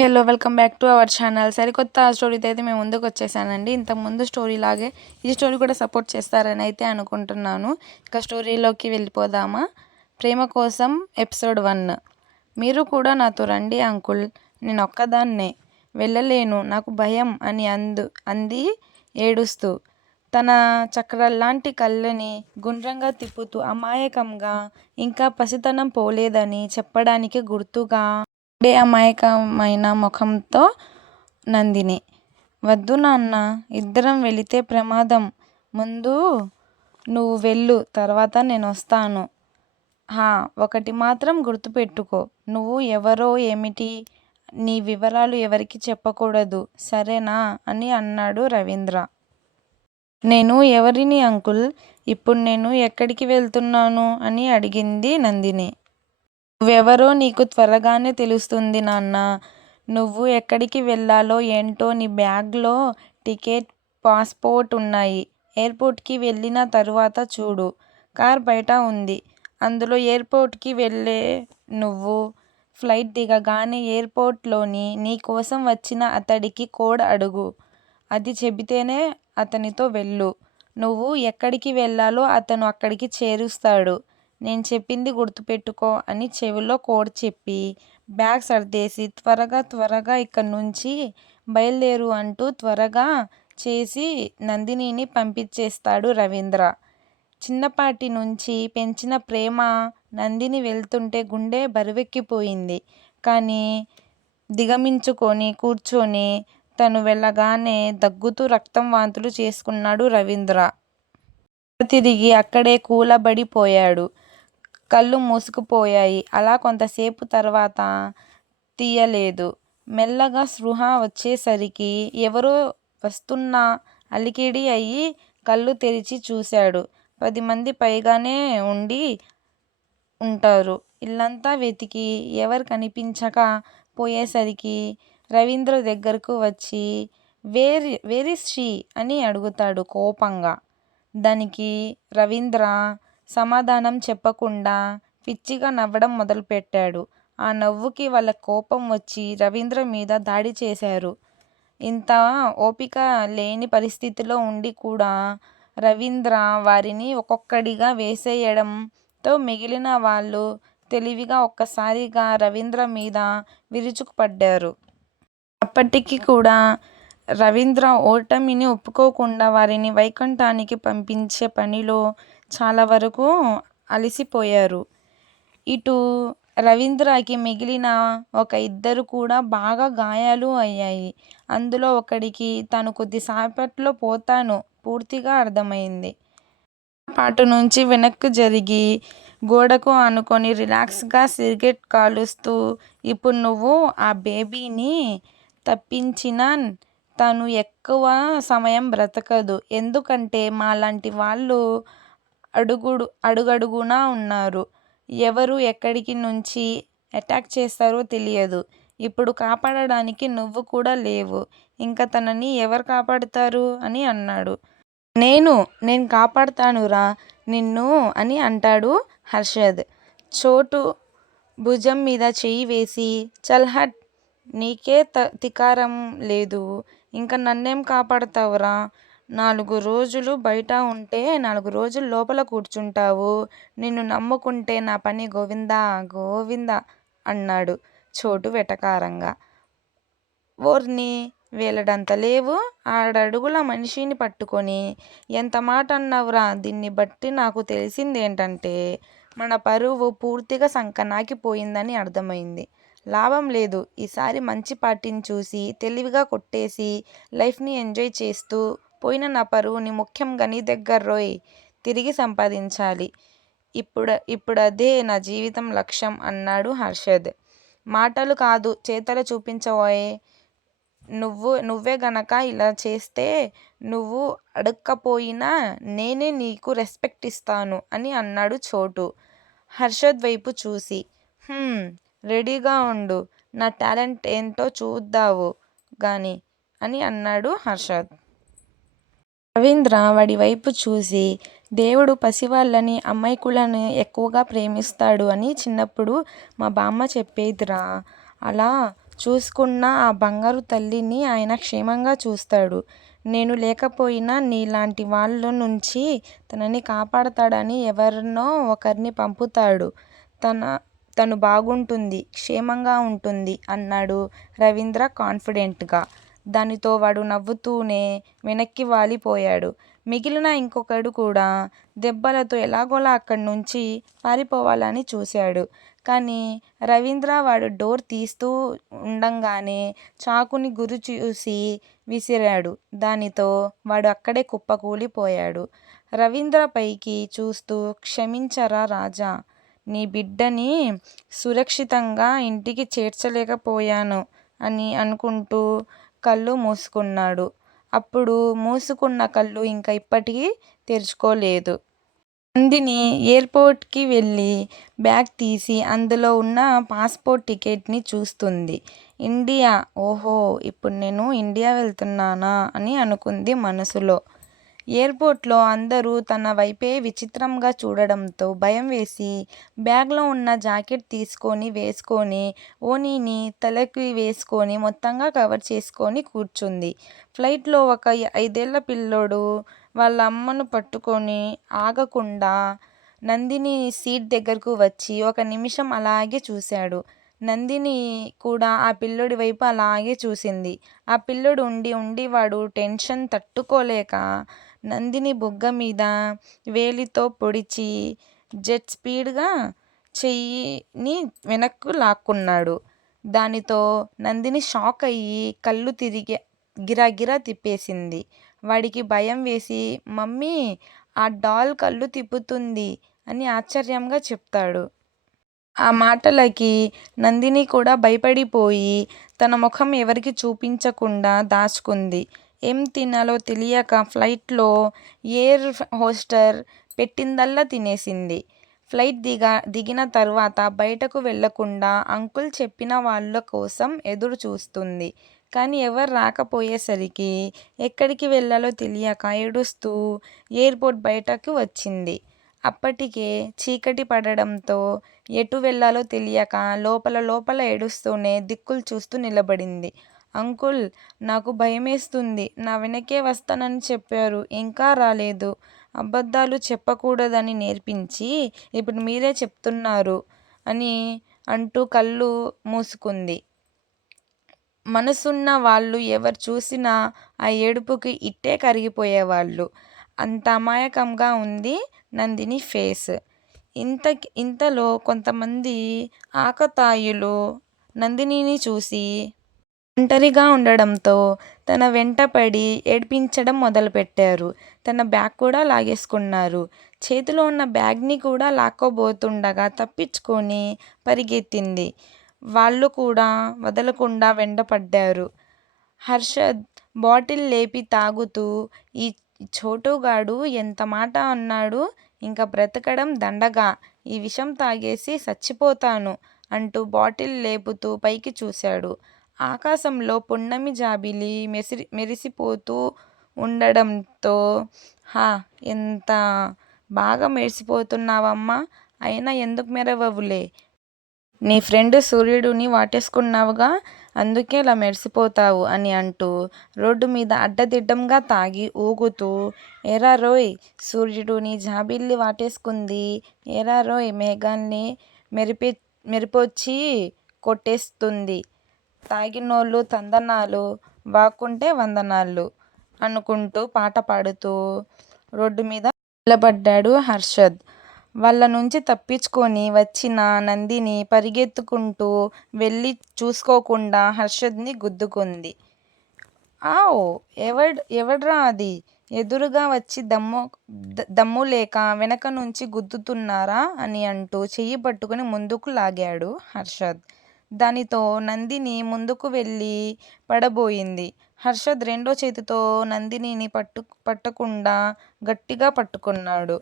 Hello welcome back to our channel. సరికొత్త స్టోరీతో అయితే మేము ముందుకు వచ్చేసానండి. ఇంతకుముందు స్టోరీ లాగే ఈ స్టోరీ కూడా సపోర్ట్ చేస్తారని అయితే అనుకుంటున్నాను. ఇక స్టోరీలోకి వెళ్ళిపోదామా? ప్రేమ కోసం ఎపిసోడ్ 1. మీరు కూడా నాతో రండి అంకుల్, నేను ఒక్కదాన్నే వెళ్ళలేను, నాకు భయం అని అంది ఏడుస్తూ. తన చక్రాల్లాంటి కళ్ళని గుండ్రంగా తిప్పుతూ అమాయకంగా, ఇంకా పసితనం పోలేదని చెప్పడానికి గుర్తుగా ఉండే అమాయకమైన ముఖంతో నందిని. వద్దు నాన్న, ఇద్దరం వెళితే ప్రమాదం. ముందు నువ్వు వెళ్ళు, తర్వాత నేను వస్తాను. ఒకటి మాత్రం గుర్తుపెట్టుకో, నువ్వు ఎవరో ఏమిటి, నీ వివరాలు ఎవరికి చెప్పకూడదు, సరేనా అని అన్నాడు రవీంద్ర. నేను ఎవరిని అంకుల్? ఇప్పుడు నేను ఎక్కడికి వెళ్తున్నాను అని అడిగింది నందిని. నువ్వెవరో నీకు త్వరగానే తెలుస్తుంది నాన్న. నువ్వు ఎక్కడికి వెళ్ళాలో ఏంటో నీ బ్యాగ్లో టికెట్, పాస్పోర్ట్ ఉన్నాయి. ఎయిర్పోర్ట్కి వెళ్ళిన తరువాత చూడు, కార్ బయట ఉంది. అందులో ఎయిర్పోర్ట్కి వెళ్ళే నువ్వు ఫ్లైట్ దిగగానే ఎయిర్పోర్ట్లోని నీ కోసం వచ్చిన అతడికి కోడ్ అడుగు. అది చెబితేనే అతనితో వెళ్ళు. నువ్వు ఎక్కడికి వెళ్ళాలో అతను అక్కడికి చేరుస్తాడు. నేను చెప్పింది గుర్తుపెట్టుకో అని చెవిలో కోడ్ చెప్పి బ్యాగ్ సర్దేసి త్వరగా ఇక్కడి నుంచి బయలుదేరు అంటూ త్వరగా చేసి నందినిని పంపించేస్తాడు రవీంద్ర. చిన్నపాటి నుంచి పెంచిన ప్రేమ నందిని వెళ్తుంటే గుండె బరువెక్కిపోయింది. కానీ దిగమించుకొని కూర్చొని తను వెళ్ళగానే దగ్గుతూ రక్తం వాంతులు చేసుకున్నాడు రవీంద్ర. తిరిగి అక్కడే కూలబడిపోయాడు. కళ్ళు మూసుకుపోయాయి. అలా కొంతసేపు తర్వాత తీయలేదు. మెల్లగా స్పృహ వచ్చేసరికి ఎవరో వస్తున్నా అలికిడి అయ్యి కళ్ళు తెరిచి చూశాడు. 10 మంది పైగానే ఉంటారు. ఇల్లంతా వెతికి ఎవరు కనిపించక పోయేసరికి రవీంద్ర దగ్గరకు వచ్చి వేర్ ఈజ్ షీ అని అడుగుతాడు కోపంగా. దానికి రవీంద్ర సమాధానం చెప్పకుండా పిచ్చిగా నవ్వడం మొదలుపెట్టాడు. ఆ నవ్వుకి వాళ్ళ కోపం వచ్చి రవీంద్ర మీద దాడి చేశారు. ఇంత ఓపిక లేని పరిస్థితిలో ఉండి కూడా రవీంద్ర వారిని ఒక్కొక్కడిగా వేసేయడంతో మిగిలిన వాళ్ళు తెలివిగా ఒక్కసారిగా రవీంద్ర మీద విరుచుకుపడ్డారు. అప్పటికి కూడా రవీంద్ర ఓటమిని ఒప్పుకోకుండా వారిని వైకుంఠానికి పంపించే పనిలో చాలా వరకు అలసిపోయారు. ఇటు రవీంద్రకి మిగిలిన ఒక ఇద్దరు కూడా బాగా గాయాలు అయ్యాయి. అందులో ఒకడికి తాను కొద్దిసేపట్లో పోతాను పూర్తిగా అర్థమైంది. పాటు నుంచి వెనక్కు జరిగి గోడకు ఆనుకొని రిలాక్స్గా సిగరెట్ కాలుస్తూ, ఇప్పుడు నువ్వు ఆ బేబీని తప్పించినా తను ఎక్కువ సమయం బ్రతకదు. ఎందుకంటే మాలాంటి వాళ్ళు అడుగడుగునా ఉన్నారు. ఎవరు ఎక్కడికి నుంచి అటాక్ చేస్తారో తెలియదు. ఇప్పుడు కాపాడడానికి నువ్వు కూడా లేవు. ఇంకా తనని ఎవరు కాపాడుతారు అని అన్నాడు. నేను కాపాడుతానురా నిన్ను అని అంటాడు హర్షద్. చోటు భుజం మీద చెయ్యి వేసి, చల్ హట్, నీకే తికారం లేదు, ఇంకా నన్నేం కాపాడతావురా? 4 రోజులు బయట ఉంటే 4 రోజులు లోపల కూర్చుంటావు. నిన్ను నమ్ముకుంటే నా పని గోవిందా గోవిందా అన్నాడు చోటు వెటకారంగా. ఓర్ని, వేలడంత లేవు 6 అడుగుల మనిషిని పట్టుకొని ఎంత మాట అన్నావురా? దీన్ని బట్టి నాకు తెలిసిందేంటంటే మన పరువు పూర్తిగా సంకనాకిపోయిందని అర్థమైంది. లాభం లేదు. ఈసారి మంచి పార్టీని చూసి తెలివిగా కొట్టేసి లైఫ్ని ఎంజాయ్ చేస్తూ పోయిన నా పరువుని ముఖ్యంగా నీ దగ్గరోయ్ తిరిగి సంపాదించాలి. ఇప్పుడదే నా జీవితం లక్ష్యం అన్నాడు హర్షద్. మాటలు కాదు, చేతలు చూపించబోయే. నువ్వే గనక ఇలా చేస్తే నువ్వు అడక్కపోయినా నేనే నీకు రెస్పెక్ట్ ఇస్తాను అని అన్నాడు చోటు హర్షద్ వైపు చూసి. రెడీగా ఉండు, నా టాలెంట్ ఏంటో చూద్దావు గాని అని అన్నాడు హర్షద్. రవీంద్ర వాడి వైపు చూసి, దేవుడు పసివాళ్ళని అమాయకులని ఎక్కువగా ప్రేమిస్తాడు అని చిన్నప్పుడు మా బామ్మ చెప్పేదిరా. అలా చూసుకున్న ఆ బంగారు తల్లిని ఆయన క్షేమంగా చూస్తాడు. నేను లేకపోయినా నీలాంటి వాళ్ళ నుంచి తనని కాపాడతాడని ఎవరినో ఒకరిని పంపుతాడు. తన తను బాగుంటుంది, క్షేమంగా ఉంటుంది అన్నాడు రవీంద్ర కాన్ఫిడెంట్గా. దానితో వాడు నవ్వుతూనే వెనక్కి వాలిపోయాడు. మిగిలిన ఇంకొకడు కూడా దెబ్బలతో ఎలాగోలా అక్కడి నుంచి పారిపోవాలని చూశాడు. కానీ రవీంద్ర వాడు డోర్ తీస్తూ ఉండంగానే చాకుని గురి చూసి విసిరాడు. దానితో వాడు అక్కడే కుప్పకూలిపోయాడు. రవీంద్ర పైకి చూస్తూ, క్షమించరా రాజా, నీ బిడ్డని సురక్షితంగా ఇంటికి చేర్చలేకపోయాను అని అనుకుంటూ కళ్ళు మూసుకున్నాడు. అప్పుడు మూసుకున్న కళ్ళు ఇంకా ఇప్పటికీ తెరుచుకోలేదు. నందిని ఎయిర్పోర్ట్కి వెళ్ళి బ్యాగ్ తీసి అందులో ఉన్న పాస్పోర్ట్ టికెట్ని చూస్తుంది. ఇండియా, ఓహో ఇప్పుడు నేను ఇండియా వెళ్తున్నానా అని అనుకుంది మనసులో. ఎయిర్పోర్ట్లో అందరూ తన వైపే విచిత్రంగా చూడడంతో భయం వేసి బ్యాగ్లో ఉన్న జాకెట్ తీసుకొని వేసుకొని ఓణీని తలకి వేసుకొని మొత్తంగా కవర్ చేసుకొని కూర్చుంది. ఫ్లైట్లో ఒక 5 ఏళ్ల పిల్లోడు వాళ్ళ అమ్మను పట్టుకొని ఆగకుండా నందిని సీట్ దగ్గరకు వచ్చి 1 నిమిషం అలాగే చూశాడు. నందిని కూడా ఆ పిల్లోడి వైపు అలాగే చూసింది. ఆ పిల్లోడు ఉండి ఉండి వాడు టెన్షన్ తట్టుకోలేక నందిని బుగ్గ మీద వేలితో పొడిచి జెట్ స్పీడ్గా చెయ్యిని వెనక్కు లాక్కున్నాడు. దానితో నందిని షాక్ అయ్యి కళ్ళు తిరిగి గిరాగిరా తిప్పేసింది. వాడికి భయం వేసి, మమ్మీ ఆ డాల్ కళ్ళు తిప్పుతుంది అని ఆశ్చర్యంగా చెప్తాడు. ఆ మాటలకి నందిని కూడా భయపడిపోయి తన ముఖం ఎవరికి చూపించకుండా దాచుకుంది. ఏం తినాలో తెలియక ఫ్లైట్లో ఎయిర్ హోస్టర్ పెట్టిందల్లా తినేసింది. ఫ్లైట్ దిగిన తర్వాత బయటకు వెళ్లకుండా అంకుల్ చెప్పిన వాళ్ళ కోసం ఎదురు చూస్తుంది. కానీ ఎవరు రాకపోయేసరికి ఎక్కడికి వెళ్లాలో తెలియక ఏడుస్తూ ఎయిర్పోర్ట్ బయటకు వచ్చింది. అప్పటికే చీకటి పడడంతో ఎటు వెళ్లాలో తెలియక లోపల లోపల ఏడుస్తూనే దిక్కులు చూస్తూ నిలబడింది. అంకుల్, నాకు భయమేస్తుంది. నా వెనకే వస్తానని చెప్పారు, ఇంకా రాలేదు. అబద్ధాలు చెప్పకూడదని నేర్పించి ఇప్పుడు మీరే చెప్తున్నారు అని అంటూ కళ్ళు మూసుకుంది. మనసున్న వాళ్ళు ఎవరు చూసినా ఆ ఏడుపుకి ఇట్టే కరిగిపోయేవాళ్ళు. అంత అమాయకంగా ఉంది నందిని ఫేస్. ఇంతలో కొంతమంది ఆకతాయిలు నందినిని చూసి ఒంటరిగా ఉండడంతో తన వెంటపడి ఏడ్పించడం మొదలుపెట్టారు. తన బ్యాగ్ కూడా లాగేసుకున్నారు. చేతిలో ఉన్న బ్యాగ్ని కూడా లాక్కోబోతుండగా తప్పించుకొని పరిగెత్తింది. వాళ్ళు కూడా వదలకుండా వెంటపడ్డారు. హర్షద్ బాటిల్ లేపి తాగుతూ, ఈ చోటుగాడు ఎంత మాట అన్నాడు, ఇంకా బ్రతకడం దండగా, ఈ విషం తాగేసి చచ్చిపోతాను అంటూ బాటిల్ లేపుతూ పైకి చూశాడు. ఆకాశంలో పున్నమి జాబిలి మెరిసిపోతూ ఉండడంతో, హా, ఎంత బాగా మెరిసిపోతున్నావమ్మా, అయినా ఎందుకు మెరవవులే, నీ ఫ్రెండ్ సూర్యుడిని వాటేసుకున్నావుగా, అందుకే ఇలా మెరిసిపోతావు అని అంటూ రోడ్డు మీద అడ్డదిడ్డంగా తాగి ఊగుతూ, ఏరా రోయ్, సూర్యుడు నీ జాబిల్లి వాటేసుకుంది, ఏరా రోయ్, మేఘాల్ని మెరిపొచ్చి కొట్టేస్తుంది, తాగినోళ్ళు తందనాలు, వాక్కుంటే వందనాలు అనుకుంటూ పాట పాడుతూ రోడ్డు మీద నిలబడ్డాడు హర్షద్. వాళ్ళ నుంచి తప్పించుకొని వచ్చిన నందిని పరిగెత్తుకుంటూ వెళ్ళి చూసుకోకుండా హర్షద్ని గుద్దుకుంది. ఆవ్, ఎవడ్రా అది, ఎదురుగా వచ్చి దమ్ము లేక వెనక నుంచి గుద్దుతున్నారా అని అంటూ చెయ్యి పట్టుకుని ముందుకు లాగాడు హర్షద్. దానితో నందిని ముందుకు వెళ్ళి పడబోయింది. హర్షద్ రెండో చేతితో నందినిని పట్టకుండా గట్టిగా పట్టుకున్నాడు.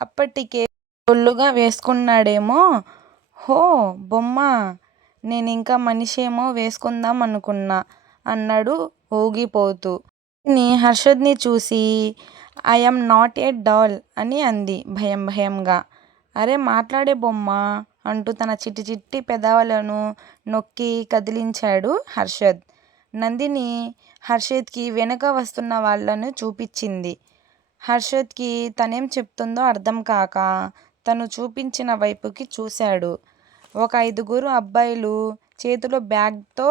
అప్పటికే ఒళ్ళుగా వేసుకున్నాడేమో. హో బొమ్మ, నేనింకా మనిషేమో వేసుకుందాం అనుకున్నా అన్నాడు ఊగిపోతూ. హర్షద్ని చూసి, ఐఎమ్ నాట్ ఏ డాల్ అని అంది భయంగా. అరే మాట్లాడే బొమ్మ అంటూ తన చిట్టి చిట్టి పెదవులను నొక్కి కదిలించాడు హర్షద్. నందిని హర్షద్కి వెనక వస్తున్న వాళ్ళను చూపించింది. హర్షద్కి తనేం చెప్తుందో అర్థం కాక తను చూపించిన వైపుకి చూశాడు. ఒక 5గురు అబ్బాయిలు చేతిలో బ్యాగ్తో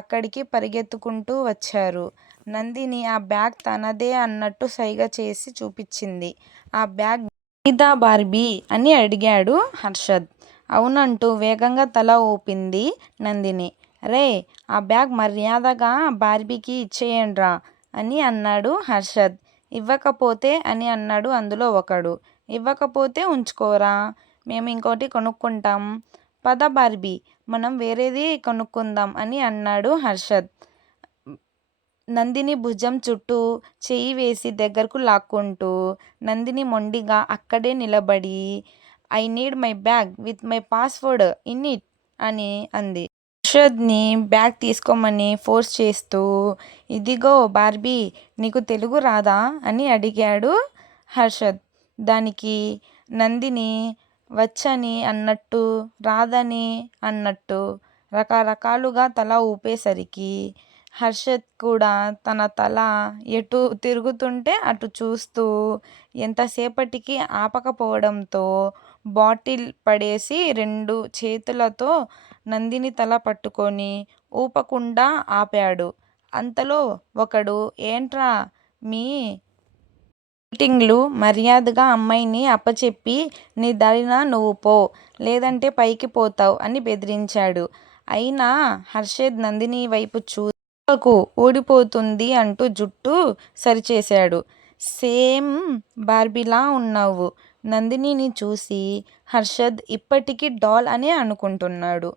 అక్కడికి పరిగెత్తుకుంటూ వచ్చారు. నందిని ఆ బ్యాగ్ తనదే అన్నట్టు సైగ చేసి చూపించింది. ఆ బ్యాగ్ నీదా బార్బీ అని అడిగాడు హర్షద్. అవునంటూ వేగంగా తల ఊపింది నందిని. రే, ఆ బ్యాగ్ మర్యాదగా బార్బీకి ఇచ్చేయండ్రా అని అన్నాడు హర్షద్. ఇవ్వకపోతే అని అన్నాడు అందులో ఒకడు. ఇవ్వకపోతే ఉంచుకోరా, మేము ఇంకోటి కొనుక్కుంటాం. పద బార్బీ, మనం వేరేది కొనుక్కుందాం అని అన్నాడు హర్షద్. నందిని భుజం చుట్టూ చెయ్యి వేసి దగ్గరకు లాక్కుంటూ నందిని మొండిగా అక్కడే నిలబడి I need my bag with my password in it అని అంది. హర్షద్ని బ్యాగ్ తీసుకోమని ఫోర్స్ చేస్తూ ఇదిగో బార్బీ, నీకు తెలుగు రాదా అని అడిగాడు హర్షద్. దానికి నందిని వచ్చని అన్నట్టు రాదని అన్నట్టు రకరకాలుగా తల ఊపేసరికి హర్షద్ కూడా తన తల ఎటు తిరుగుతుంటే అటు చూస్తూ ఎంతసేపటికి ఆపకపోవడంతో బాటిల్ పడేసి 2 చేతులతో నందిని తల పట్టుకొని ఊపకుండా ఆపాడు. అంతలో ఒకడు ఏంట్రా మీ మీటింగ్లు, మర్యాదగా అమ్మాయిని అప్పచెప్పి నీ దారిన నువ్వు పో, లేదంటే పైకి పోతావ్ అని బెదిరించాడు. అయినా హర్షద్ నందిని వైపు చూడకు, ఊడిపోతుంది అంటూ జుట్టు సరిచేశాడు. సేమ్ బార్బీలా ఉన్నావు. నందినిని చూసి హర్షద్ ఇప్పటికీ డాల్ అనే అనుకుంటున్నాడు.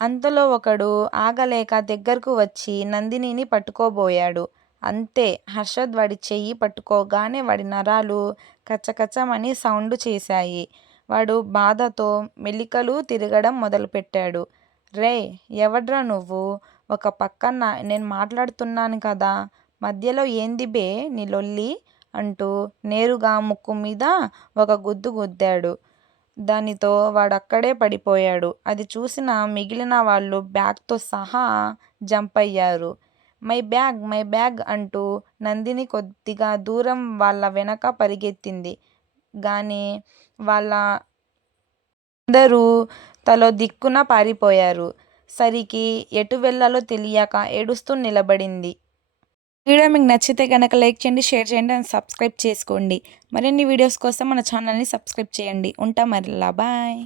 అంతలో ఒకడు ఆగలేక దగ్గరకు వచ్చి నందినిని పట్టుకోబోయాడు. అంతే, హర్షద్ వాడి చెయ్యి పట్టుకోగానే వాడి నరాలు కచ్చకచ్చమని సౌండు చేశాయి. వాడు బాధతో మెలికలు తిరగడం మొదలుపెట్టాడు. రేయ్, ఎవడ్రా నువ్వు? ఒక పక్క నేను మాట్లాడుతున్నాను కదా, మధ్యలో ఏంది బే నీ లొల్లి అంటూ నేరుగా ముక్కు మీద ఒక గుద్దు గుద్దాడు. దానితో వాడక్కడే పడిపోయాడు. అది చూసిన మిగిలిన వాళ్ళు బ్యాగ్తో సహా జంపయ్యారు. మై బ్యాగ్, మై బ్యాగ్ అంటూ నందిని కొద్దిగా దూరం వాళ్ళ వెనక పరిగెత్తింది గాని వాళ్ళందరూ తలో దిక్కున పారిపోయారు. సరికి ఎటు వెళ్ళాలో తెలియక ఏడుస్తూ నిలబడింది. వీడియో మీకు నచ్చితే కనుక లైక్ చేయండి, షేర్ చేయండి అండ్ సబ్స్క్రైబ్ చేసుకోండి. మరిన్ని వీడియోస్ కోసం మన ఛానల్ని సబ్స్క్రైబ్ చేయండి. ఉంటా మరలా, బాయ్.